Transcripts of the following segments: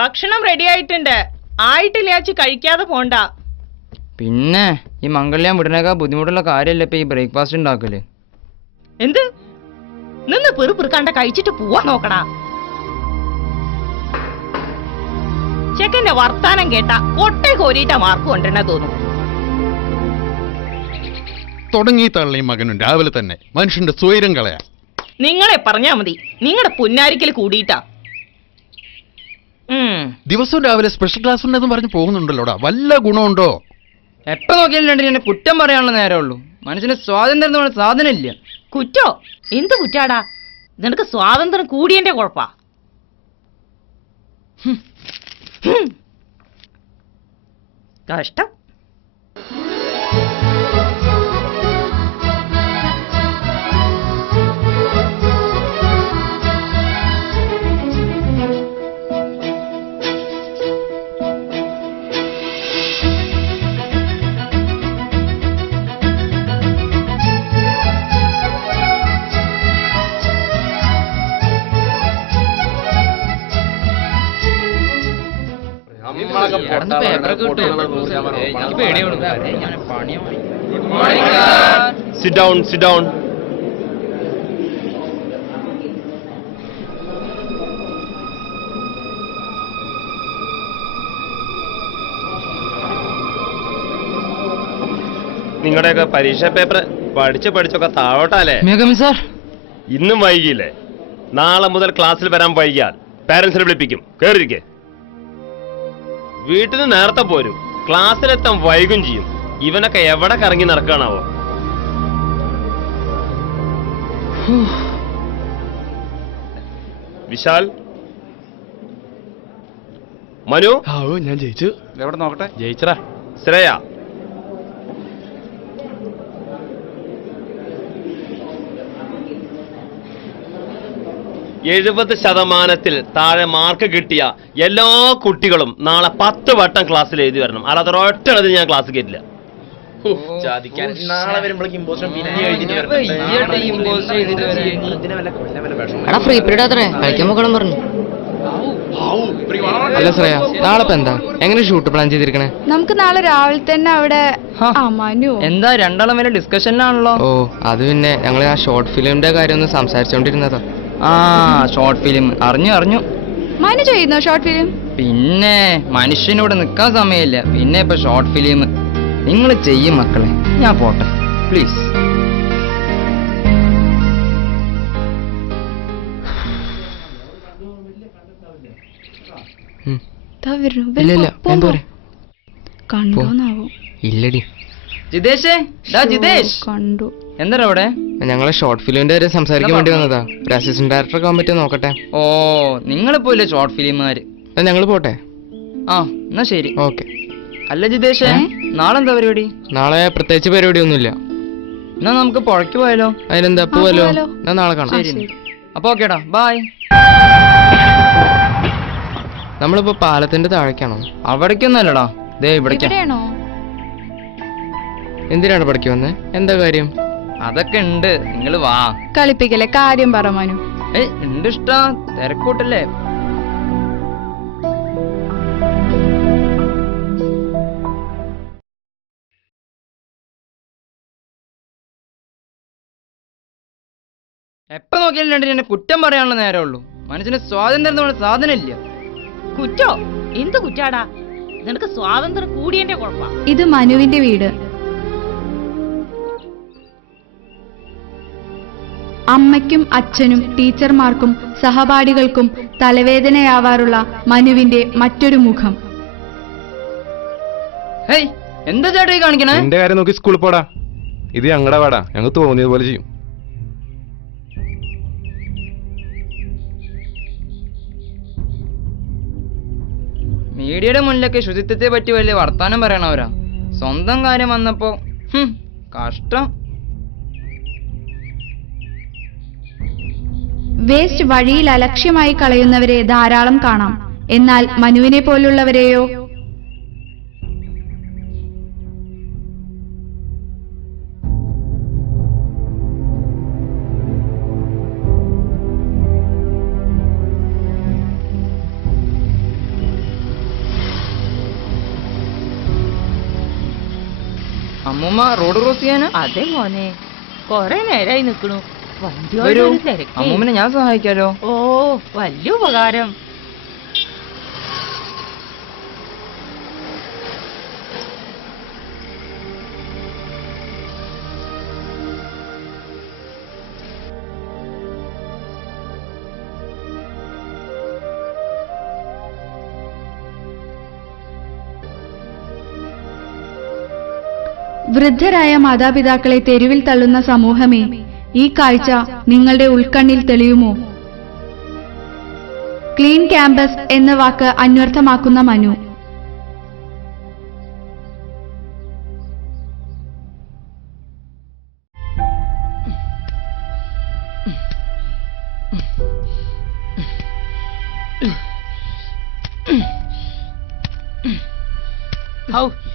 ഭക്ഷണം റെഡി ആയിട്ടുണ്ട്. ആയിട്ടില്ലാച്ച് കഴിക്കാതെ പോണ്ട. പിന്നെ ഈ മംഗള്യാൻ വിടണേക്കാ ബുദ്ധിമുട്ടുള്ള കാര്യമല്ലേ ഇപ്പൊ ഈ ബ്രേക്ക്ഫാസ്റ്റ് ഉണ്ടാക്കല്. എന്ത് നിന്ന് പെറുപിറുക്കാണ്ട കഴിച്ചിട്ട് പോവാൻ നോക്കടാ. ചെക്കന്റെ വർത്താനം കേട്ടാ ഒട്ടേ കോരിയിട്ട മാർക്ക് കൊണ്ടിരുന്ന തോന്നും. തുടങ്ങി തള്ളയും മകനും രാവിലെ തന്നെ മനുഷ്യന്റെ സ്വൈരം കളയാ. നിങ്ങളെ പറഞ്ഞാ മതി, നിങ്ങളുടെ പുന്നാരിക്കൽ കൂടിയിട്ടാ. ദിവസവും രാവിലെ സ്പെഷ്യൽ ക്ലാസ് ഉണ്ടെന്ന് പറഞ്ഞ് പോകുന്നുണ്ടല്ലോടാ, വല്ല ഗുണമുണ്ടോ? എപ്പോ നോക്കിയാലും എന്നെ കുറ്റം പറയാനുള്ള നേരമേ ഉള്ളൂ. മനുഷ്യന് സ്വാതന്ത്ര്യം എന്ന് പറഞ്ഞ സാധനം ഇല്ല. കുറ്റോ? എന്ത് കുറ്റാടാ? നിനക്ക് സ്വാതന്ത്ര്യം കൂടിയന്റെ കുഴപ്പാ. കഷ്ടം. Sit down, sit down. നിങ്ങളുടെയൊക്കെ പരീക്ഷാ പേപ്പർ പഠിച്ചൊക്കെ താഴോട്ടാലേ. സാർ ഇന്നും വൈകിയില്ലേ? നാളെ മുതൽ ക്ലാസ്സിൽ വരാൻ വൈകിയാൽ പാരന്റ്സിനെ വിളിപ്പിക്കും. കേറിയിരിക്കെ. വീട്ടിൽ നിന്ന് നേരത്തെ പോരും, ക്ലാസ്സിലെത്താൻ വൈകും ചെയ്യും. ഇവനൊക്കെ എവിടെ കറങ്ങി നടക്കാനാവോ? വിശാൽ, മനു. ഞാൻ ജയിച്ചു. എവിടെ നോക്കട്ടെ. ജയിച്ചറാ. ശ്രേയ, 70% താഴെ മാർക്ക് കിട്ടിയ എല്ലാ കുട്ടികളും നാളെ 10 വട്ടം ക്ലാസ്സിൽ എഴുതി വരണം. അല്ലാതെ ഒറ്റ ഞാൻ ക്ലാസ് കയറ്റില്ല. നാളെ വരുമ്പോഴേക്കും ഫ്രീ പീരീഡ് അത്രേ കളിക്കാൻ പോകണം പറഞ്ഞു. അല്ല ശ്രേയ, നാളെ എന്താ എങ്ങനെ ഷൂട്ട് പ്ലാൻ ചെയ്തിരിക്കണേ? നമുക്ക് നാളെ രാവിലെ തന്നെ അവിടെ. എന്താ രണ്ടാളും വരെ ഡിസ്കഷനിലാണല്ലോ. ഓ അത് പിന്നെ ഞങ്ങൾ ആ ഷോർട്ട് ഫിലിമിന്റെ കാര്യം ഒന്ന് സംസാരിച്ചോണ്ടിരുന്നതാ. ആ ഷോർട്ട് ഫിലിം അറിഞ്ഞു. മനു ചെയ്യുന്നോ ഷോർട്ട് ഫിലിം? പിന്നെ മനുഷ്യനോട് നിക്കാൻ സമയമില്ല, പിന്നെ ഇപ്പൊ ഷോർട്ട് ഫിലിം. നിങ്ങൾ ചെയ്യും മക്കളെ, ഞാൻ പോട്ടെ പ്ലീസ്. ഇല്ലടി ജിതേഷേ, ജിതേഷ് കണ്ടു. എന്താ അവിടെ? ഞങ്ങളെ ഷോർട്ട് ഫിലിമിന്റെ കാര്യം സംസാരിക്കാൻ വേണ്ടി വന്നതാ. ഒരു അസിസ്റ്റന്റ് ഡയറക്ടർ ആകാൻ പറ്റുമോ നോക്കട്ടെ. ഓ നിങ്ങളിപ്പോ ഇല്ലേ ഷോർട്ട് ഫിലിമുകാര്? ഞങ്ങൾ പോട്ടെ. ആ എന്നാ ശരി, ഓക്കെ. അല്ല ജിതേഷേ, നാളെ എന്താ പരിപാടി? നാളെ പ്രത്യേകിച്ച് പരിപാടി ഒന്നുമില്ല. എന്നാ നമുക്ക് പുഴയ്ക്ക് പോയാലോ? അതിനെന്താ, പോവാലോ? എന്നാ നാളെ കാണാം. ശരി, അപ്പൊ ഓക്കേടാ, ബൈ. നമ്മളിപ്പോ പാലത്തിന്റെ താഴേക്കാണോ? അവിടേക്കൊന്നല്ലടാ, ദേ ഇവിടേക്കാണോ? എന്തിനാണ് പഠിക്ക് വന്നേ? എന്താ കാര്യം? അതൊക്കെ ഉണ്ട്, നിങ്ങള് വാ. കളിപ്പിക്കല്ലേ, കാര്യം പറ മനു. എന്റെ ഇഷ്ടാ, തിരക്കൂട്ടല്ലേ. എപ്പോ നോക്കിയാലും എന്നെ കുറ്റം പറയാനുള്ള നേരമേ ഉള്ളൂ. മനുഷ്യന് സ്വാതന്ത്ര്യം എന്ന് സാധനം ഇല്ല. കുറ്റോ? എന്ത് കുറ്റാടാ? നിനക്ക് സ്വാതന്ത്ര്യം കൂടിയന്റെ കുഴപ്പാ. ഇത് മനുവിന്റെ വീട്. അമ്മയ്ക്കും അച്ഛനും ടീച്ചർമാർക്കും സഹപാഠികൾക്കും തലവേദനയാവാറുള്ള മനുവിന്റെ മറ്റൊരു മുഖം. എന്താ ചേട്ടാ കാണിക്കണേ? എന്റെ കാര്യം നോക്കി സ്കൂളിൽ പോടാ. ഇത് ഞങ്ങളുടെ വാടാ, ഞങ്ങൾ തോന്നിയതുപോലെ ചെയ്യും. മീഡിയയുടെ മുന്നിലൊക്കെ ശുചിത്വത്തെ പറ്റി വലിയ വർത്താനം പറയണവരാ. സ്വന്തം കാര്യം വന്നപ്പോ കഷ്ടം. വേസ്റ്റ് വഴിയിൽ അലക്ഷ്യമായി കളയുന്നവരെ ധാരാളം കാണാം. എന്നാൽ മനുവിനെ പോലുള്ളവരെയോ? അമ്മൂമ്മ റോഡ് ക്രോസ് ചെയ്യാനാ? അതെ മോനെ, കൊറേ നേരായി നിക്കണു. വരൂ, വണ്ടി തിരക്കേ. അമ്മൂമ്മനെ ഞാൻ സഹായിക്കാലോ. ഓ, വലിയ ഉപകാരം. വൃദ്ധരായ മാതാപിതാക്കളെ തെരുവിൽ തള്ളുന്ന സമൂഹമേ, ഈ കാഴ്ച നിങ്ങളുടെ ഉൾക്കണ്ണിൽ തെളിയുമോ? ക്ലീൻ ക്യാമ്പസ് എന്ന വാക്ക് അന്വർത്ഥമാക്കുന്ന മനു.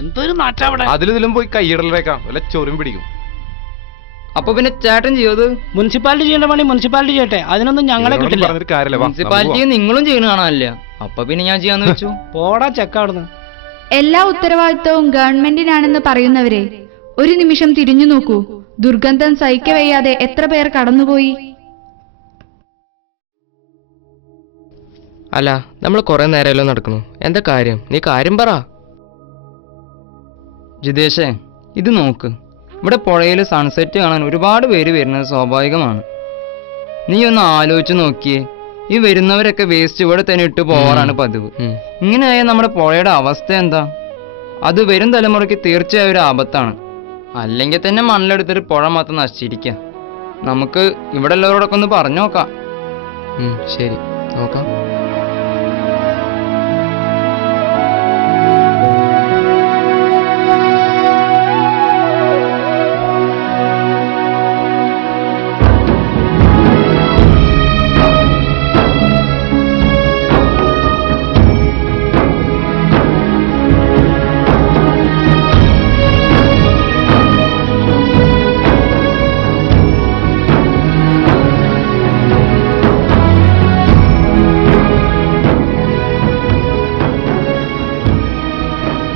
എന്തൊരു നാട്ടവിടെ. അതിലും പോയി കൈയിടലേക്കാം, വല്ല ചൊറും പിടിക്കും. അപ്പൊ പിന്നെ ചേട്ടൻ ചെയ്യത്? മുനിസിപ്പാലിറ്റി ചെയ്യേണ്ട പണി മുനിസിപ്പാലിറ്റി ചെയ്യട്ടെ, അതിനൊന്നും ഞങ്ങളെ കിട്ടില്ല. മുനിസിപ്പാലിറ്റി നിങ്ങളും ചെയ്യണ കാണാനല്ല, അപ്പൊ പിന്നെ ഞാൻ ചെയ്യാന്ന് വെച്ചു. പോടാ ചെക്കാടുന്ന്. എല്ലാ ഉത്തരവാദിത്വവും ഗവൺമെന്റിനാണെന്ന് പറയുന്നവരെ, ഒരു നിമിഷം തിരിഞ്ഞു നോക്കൂ. ദുർഗന്ധം സഹിക്കവയ്യാതെ എത്ര പേർ കടന്നുപോയി. അല്ല, നമ്മൾ കുറെ നേരമല്ലോ നടക്കണു. എന്താ കാര്യം? നീ കാര്യം പറ. ജിതേഷേ, ഇത് നോക്ക്. ഇവിടെ പുഴയിൽ സൺസെറ്റ് കാണാൻ ഒരുപാട് പേര് വരുന്നത് സ്വാഭാവികമാണ്. നീ ഒന്ന് ആലോചിച്ച് നോക്കിയേ. ഈ വരുന്നവരൊക്കെ വേസ്റ്റ് ഇവിടെ തന്നെ ഇട്ട് പോവാറാണ് പതിവ്. ഇങ്ങനെയായാൽ നമ്മുടെ പുഴയുടെ അവസ്ഥ എന്താ? അത് വരും തലമുറയ്ക്ക് തീർച്ചയായും ഒരു ആപത്താണ്. അല്ലെങ്കിൽ തന്നെ മണ്ണിലെടുത്തിട്ട് പുഴ മൊത്തം നശിച്ചിരിക്കുക. നമുക്ക് ഇവിടെ ഉള്ളവരോടൊക്കെ ഒന്ന് പറഞ്ഞു നോക്കാം. ശരി, നോക്കാം.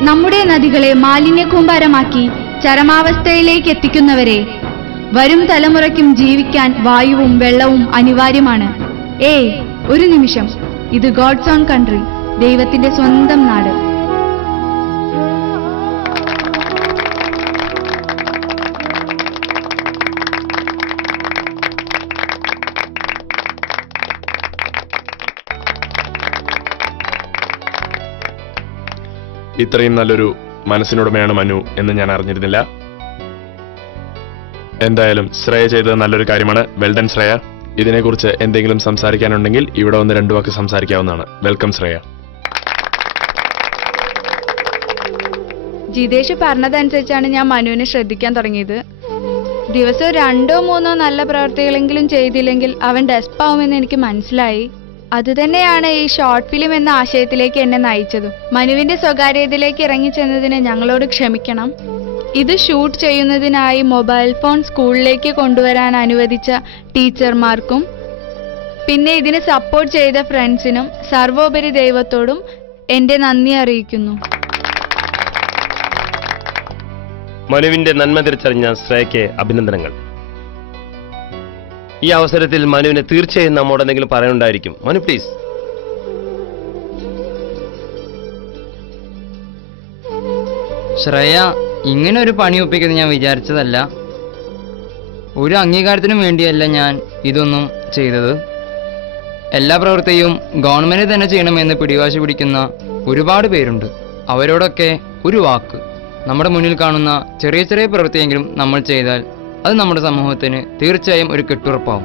നമ്മുടെ നദികളെ മാലിന്യക്കൂമ്പാരമാക്കി ചരമാവസ്ഥയിലേക്ക് എത്തിക്കുന്നവരെ, വരും തലമുറയ്ക്കും ജീവിക്കാൻ വായുവും വെള്ളവും അനിവാര്യമാണ്. ഒരു നിമിഷം. ഇത് ഗോഡ്സ് ഓൺ കൺട്രി, ദൈവത്തിന്റെ സ്വന്തം നാട്. ഇത്രയും നല്ലൊരു മനസ്സിനുടമയാണ് മനു എന്ന് ഞാൻ അറിഞ്ഞിരുന്നില്ല. എന്തായാലും ശ്രേയ ചെയ്തത് നല്ലൊരു കാര്യമാണ്. വെൽഡൻ ശ്രേയ. ഇതിനെക്കുറിച്ച് എന്തെങ്കിലും സംസാരിക്കാനുണ്ടെങ്കിൽ ഇവിടെ വന്ന് രണ്ടു വാക്ക് സംസാരിക്കാവുന്നതാണ്. വെൽക്കം ശ്രേയ. ജിതേഷ് പറഞ്ഞതനുസരിച്ചാണ് ഞാൻ മനുവിനെ ശ്രദ്ധിക്കാൻ തുടങ്ങിയത്. ദിവസം 2-3 നല്ല പ്രവർത്തികളെങ്കിലും ചെയ്തില്ലെങ്കിൽ അവൻ ഡെസ്പാവുമെന്ന് എനിക്ക് മനസ്സിലായി. അതുതന്നെയാണ് ഈ ഷോർട്ട് ഫിലിം എന്ന ആശയത്തിലേക്ക് എന്നെ നയിച്ചതും. മനുവിന്റെ സ്വകാര്യതയിലേക്ക് ഇറങ്ങിച്ചെന്നതിന് ഞങ്ങളോട് ക്ഷമിക്കണം. ഇത് ഷൂട്ട് ചെയ്യുന്നതിനായി മൊബൈൽ ഫോൺ സ്കൂളിലേക്ക് കൊണ്ടുവരാൻ അനുവദിച്ച ടീച്ചർമാർക്കും പിന്നെ ഇതിന് സപ്പോർട്ട് ചെയ്ത ഫ്രണ്ട്സിനും സർവോപരി ദൈവത്തോടും എന്റെ നന്ദി അറിയിക്കുന്നു. മനുവിന്റെ നന്മ തിരിച്ചറിഞ്ഞ ശ്രേയയ്ക്ക് അഭിനന്ദനങ്ങൾ. ഈ അവസരത്തിൽ മനുവിന് തീർച്ചയായും നമ്മോട് എന്തെങ്കിലും പറയാനുണ്ടായിരിക്കും. മനു പ്ലീസ്. ശ്രേയ ഇങ്ങനെ ഒരു പണി ഒപ്പിക്കുന്നത് ഞാൻ വിചാരിച്ചതല്ല. ഒരു അംഗീകാരത്തിനും വേണ്ടിയല്ല ഞാൻ ഇതൊന്നും ചെയ്തത്. എല്ലാ പ്രവൃത്തിയും ഗവൺമെന്റ് തന്നെ ചെയ്യണമെന്ന് പിടിവാശി പിടിക്കുന്ന ഒരുപാട് പേരുണ്ട്. അവരോടൊക്കെ ഒരു വാക്ക്. നമ്മുടെ മുന്നിൽ കാണുന്ന ചെറിയ ചെറിയ പ്രവൃത്തിയെങ്കിലും നമ്മൾ ചെയ്താൽ അത് നമ്മുടെ സമൂഹത്തിന് തീർച്ചയായും ഒരു കെട്ടുറപ്പാവും.